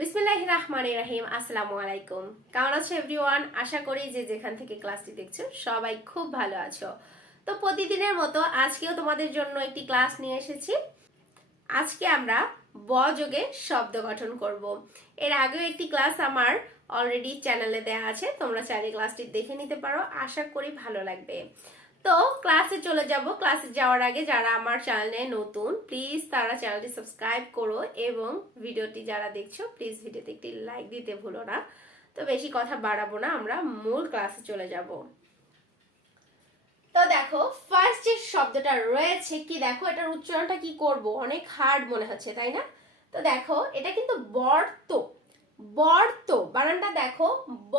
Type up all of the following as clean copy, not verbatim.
বিসমিল্লাহির রহমানির রহিম। আসসালামু আলাইকুম। কেমন আছো এভরিওয়ান? আশা করি যে যেখান থেকে ক্লাসটি দেখছো সবাই খুব ভালো আছো। তো প্রতিদিনের মতো আজকেও তোমাদের জন্য একটি ক্লাস নিয়ে এসেছি। আজকে আমরা ব যোগে শব্দ গঠন করব। এর আগেও একটি ক্লাস আমার অলরেডি চ্যানেলে দেওয়া আছে, তোমরা চাইলে ক্লাসটি দেখে নিতে পারো, আশা করি ভালো লাগবে। তো ক্লাসে চলে যাব। ক্লাসে যাওয়ার আগে যারা আমার চ্যানেলে নতুন, প্লিজ তারা চ্যানেলটি সাবস্ক্রাইব করো এবং ভিডিওটি যারা দেখছো প্লিজ ভিডিওতে একটি লাইক দিতে ভুলো না। তো বেশি কথা বাড়াবো না, আমরা মূল ক্লাসে চলে যাব। তো দেখো ফার্স্ট যে শব্দটা রয়েছে কি, দেখো এটার উচ্চারণটা কি করব, অনেক হার্ড মনে হচ্ছে তাই না? তো দেখো এটা কিন্তু বর্ত। বর্ত বানানটা দেখো, ব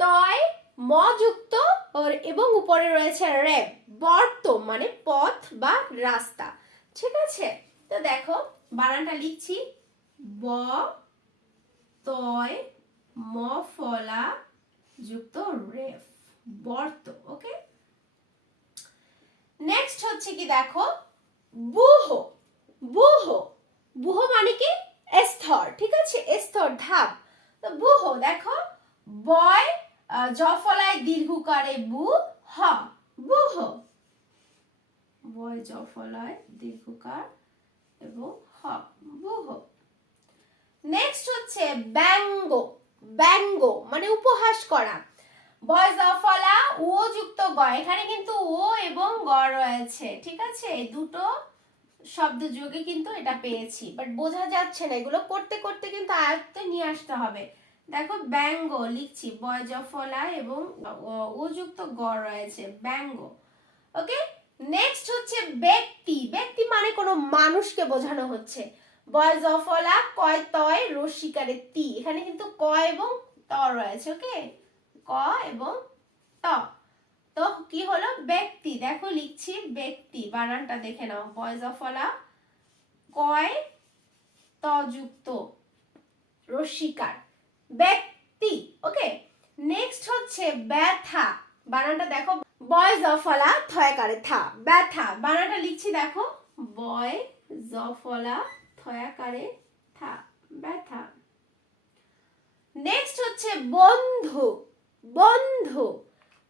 তয় ম যুক্ত এবং উপরে রয়েছে রেব। বর্ত মানে পথ বা রাস্তা, ঠিক আছে? তো দেখো বানানটা লিখছি, ব তয় ম ফলা যুক্ত রেফ, বর্ত। ওকে, নেক্সট হচ্ছে কি দেখো, বুহ। বুহ, বুহ মানে কি স্তর, ঠিক আছে? স্তর, ধাপ। তো বুহ দেখো, বয় জফলায় দীর্ঘকারে বু, হ, বুহ। বয় জফলায় দীর্ঘকার এবং হ, বুহ। নেক্সট হচ্ছে ব্যঙ্গ। ব্যঙ্গ মানে উপহাস করা। বয় জফলা ও যুক্ত গ, এখানে কিন্তু ও এবং গ রয়েছে, ঠিক আছে? এই দুটো শব্দ যোগে কিন্তু এটা পেয়েছি, বাট বোঝা যাচ্ছে না, এগুলো করতে করতে কিন্তু আয়ত্তে নিয়ে আসতে হবে। দেখো ব্যঙ্গ লিখছি, বয় জফলা এবং ও যুক্ত গ রয়েছে, ব্যঙ্গ। ওকে, নেক্সট হচ্ছে ব্যক্তি। ব্যক্তি মানে কোনো মানুষকে বোঝানো হচ্ছে। বয় জফলা কয় তয় রসিকারে তি, এখানে কিন্তু ক এবং ত রয়েছে। ওকে, ক এবং ত। তো কি হলো, ব্যক্তি। দেখো লিখছি ব্যক্তি, বানানটা দেখে নাও, বয় জফলা কয় ত যুক্ত রসিকার, ব্যক্তি। ওকে, নেক্সট হচ্ছে ব্যথা। বানানটা দেখো, বয় জফলা থয়াকারে থা, ব্যথা। বানানটা লিখছি দেখো, বয় জফলা থয়াকারে থা, ব্যথা। নেক্সট হচ্ছে বন্ধু। বন্ধু,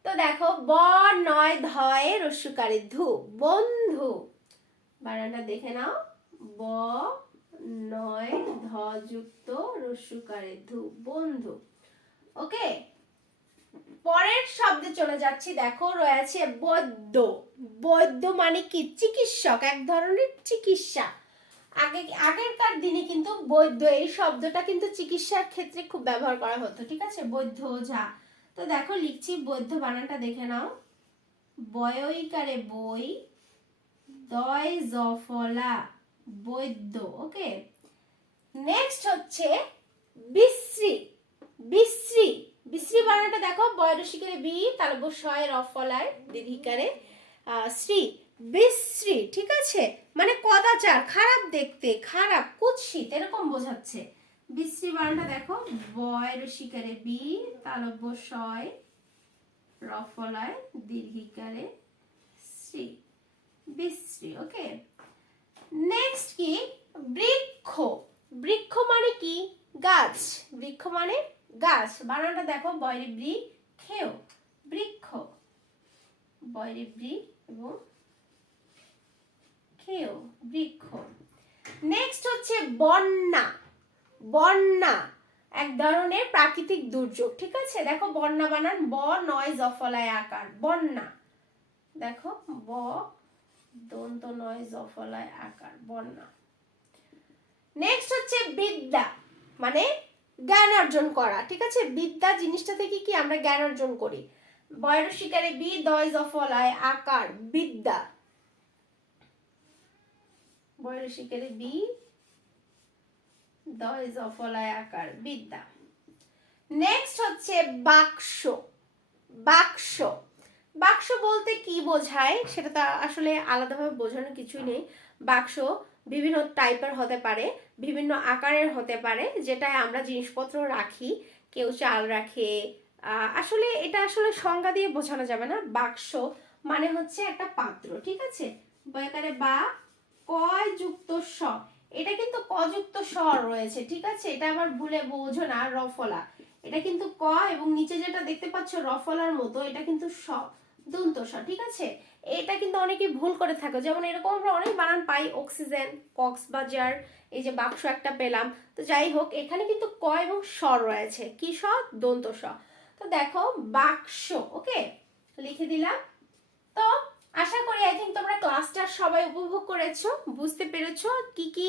তো দেখো ব নয় ধয় রস্যকারে ধু, বন্ধু। বানানটা দেখে নাও, ব নয় ধ যুক্ত রস্যকারে ধু, বন্ধু। ওকে, পরের শব্দে চলে যাচ্ছি। দেখো রয়েছে বৈদ্য। বৈদ্য মানে কি চিকিৎসক, এক ধরনের চিকিৎসা। আগেরকার দিনে কিন্তু বৈদ্য এই শব্দটা কিন্তু চিকিৎসার ক্ষেত্রে খুব ব্যবহার করা হতো, ঠিক আছে? বৈদ্য ওঝা। তো দেখো লিখছি বৈদ্য, বানানটা দেখে নাও, বয়ইকারে বই, দয় জফলা, বৈদ্য। ওকে, নেক্সট হচ্ছে বিশ্রী। বিশ্রী, বিশ্রী বানানটা দেখো, বয়রসিকারে বি, তালব্য শয় রফলায় দীর্ঘিকারে শ্রী, বিশ্রী, ঠিক আছে? মানে কদাচার, খারাপ দেখতে, খারাপ, কুৎসিত, এরকম বোঝাচ্ছে। বিশ্রী বানানটা দেখো, বয়রসিকারে বি, তালব্য শয় রফলায় দীর্ঘিকারে শ্রী, বিশ্রী। ওকে, নেক্সট কি, বৃক্ষ। বৃক্ষ মানে কি গাছ, বৃক্ষ মানে গাছ। বানানটা দেখো, বয়রে বৃ খেও, বৃক্ষ, বয়রে বৃ এবং খেও, বৃক্ষ। নেক্সট হচ্ছে বন্যা। বন্যা এক ধরনের প্রাকৃতিক দুর্যোগ, ঠিক আছে? দেখো বন্যা বানান, ব নয় জফলায় আকার, বন্যা। দেখো ব দন্ত নয় জফলায় আকার, বন্যা। নেক্সট হচ্ছে বিদ্যা, মানে জ্ঞান অর্জন করা, ঠিক আছে? বিদ্যা জিনিসটা থেকে কি আমরা জ্ঞান অর্জন করি। বয়রসিকারে বি, দয় জফলায় আকার, বিদ্যা, বয়রসিকারে বি, দয় জফলায় আকার, বিদ্যা। নেক্সট হচ্ছে বাক্স। বাক্স, বাক্স বলতে কি বোঝায় সেটা তো আসলে আলাদাভাবে বোঝানোর কিছুই নেই। বাক্স বিভিন্ন টাইপের হতে পারে, বিভিন্ন আকারের হতে পারে, যেটায় আমরা জিনিসপত্র রাখি। কেউ চাল রাখে, আসলে এটা আসলে সংজ্ঞা দিয়ে বোঝানো যাবে না। বাক্স মানে হচ্ছে একটা পাত্র, ঠিক আছে? বয়াকারে বা কয় যুক্ত স, এটা কিন্তু কযুক্ত স্বর রয়েছে, ঠিক আছে? এটা আবার ভুলে বোঝো না, রফলা। এটা কিন্তু ক, এবং নিচে যেটা দেখতে পাচ্ছ রফলার মতো, এটা কিন্তু স, দন্ত স, ঠিক আছে? এটা কিন্তু অনেকেই ভুল করে থাকো, যেমন এরকম আমরা অনেক বানান পাই, অক্সিজেন, কক্সবাজার, এই যে বাক্স একটা পেলাম। তো যাই হোক, এখানে কিন্তু ক এবং স্বর রয়েছে, কি স, দন্ত স। তো দেখো বাক্স, ওকে, লিখে দিলাম। তো আশা করি আই থিঙ্ক তোমরা ক্লাসটা সবাই উপভোগ করেছো, বুঝতে পেরেছো কি কি।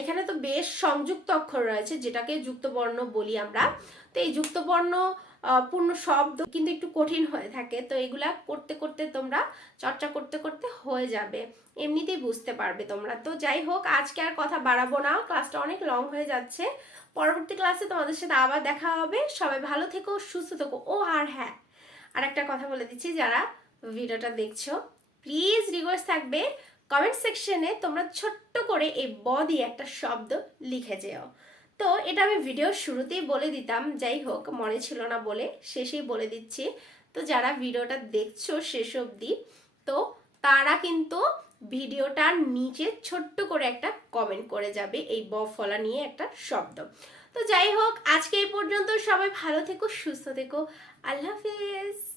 এখানে তো বেশ সংযুক্ত অক্ষর রয়েছে, যেটাকে যুক্ত বর্ণ বলি আমরা। তো এই যুক্ত বর্ণ পূর্ণ শব্দ কিন্তু একটু কঠিন হয়ে থাকে, তো এগুলা করতে করতে তোমরা চর্চা করতে করতে হয়ে যাবে, এমনিতেই বুঝতে পারবে তোমরা। তো যাই হোক, আজকে আর কথা বাড়াবো না, ক্লাসটা অনেক লং হয়ে যাচ্ছে। পরবর্তী ক্লাসে তোমাদের সাথে আবার দেখা হবে। সবাই ভালো থেকো, সুস্থ থেকো। ও আর হ্যাঁ, আর একটা কথা বলে দিচ্ছি, যারা ভিডিওটা দেখছো প্লিজ রিকোয়েস্ট থাকবে, কমেন্ট সেকশনে তোমরা ছোট্ট করে এই ব দিয়ে একটা শব্দ লিখে যেও। তো এটা আমি ভিডিও শুরুতেই বলে দিতাম, যাই হোক মনে ছিল না বলে শেষেই বলে দিচ্ছি। তো যারা ভিডিওটা দেখছো শেষ অবধি, তো তারা কিন্তু ভিডিওটার নিচে ছোট্ট করে একটা কমেন্ট করে যাবে এই ব ফলা নিয়ে একটা শব্দ। তো যাই হোক, আজকে এই পর্যন্ত। সবাই ভালো থেকো, সুস্থ থেকো, আল্লাহ হাফেজ।